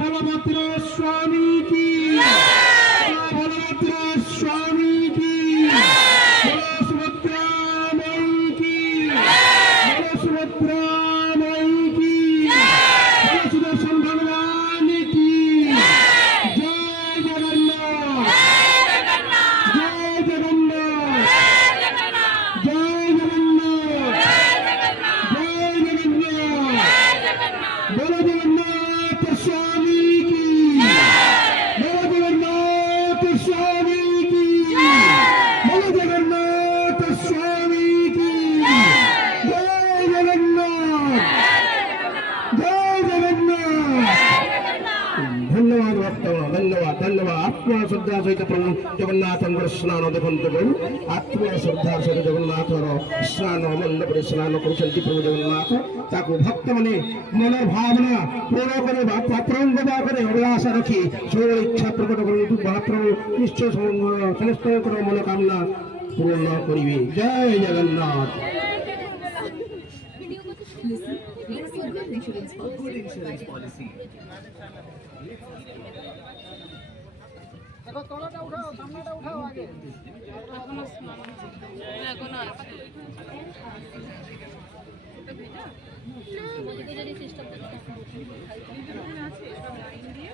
বলভদ্র স্বামী কি, বলভদ্র স্বামী কি, সুভদ্রা মাই কি, সুভদ্রা মাই কি, সুদর্শন ভগবান কি। জয় জগন্নাথ, জয় জগন্নাথ, জয় জগন্নাথ, জয় জগন্নাথ। বলো জগন্নাথ স্বামী কি, বলো জগন্নাথ স্বামী কি, বলো জগন্নাথ স্বামী কি। জয় জগন্নাথ, জয় জগন্নাথ। ধন্যবাদ ভক্তগণ, ধন্যবাদ ধন্যবাদ। আত্মা শ্রদ্ধা সহিত প্রভু জগন্নাথଙ୍କର ସ୍ନାନ ଦେଖନ୍ତୁ ପ୍ରଭୁ। ଆତ୍ମା ଶ୍ରଦ୍ଧା ସହିତ ଜଗନ୍ନାଥର ସ୍ନାନ ମଣ୍ଡପରେ ସ୍ନାନ କରୁଛନ୍ତି ପ୍ରଭୁ ଜଗନ୍ନାଥ। ତାକୁ ଭକ୍ତମାନେ ମନର ଭାବନା ପୂରଣ କରି ପ୍ରଭୁଙ୍କ ପାଖରେ ଅଭିଳାଷା ରଖି ସବୁବେଳେ ଇଚ୍ଛା ପ୍ରକଟ କରନ୍ତୁ। ମହାପ୍ରଭୁ ନିଶ୍ଚୟ ସମସ୍ତଙ୍କର ମନୋକାମନା ପୂରଣ କରିବେ। ଜୟ ଜଗନ୍ନାଥ। দেখো তলাটা উঠাও, সামনেটা উঠাও আগে। এখনো এখনো আছে এটা ভেজা না, বলতে যদি সিস্টেম আছে সব লাইন দিয়ে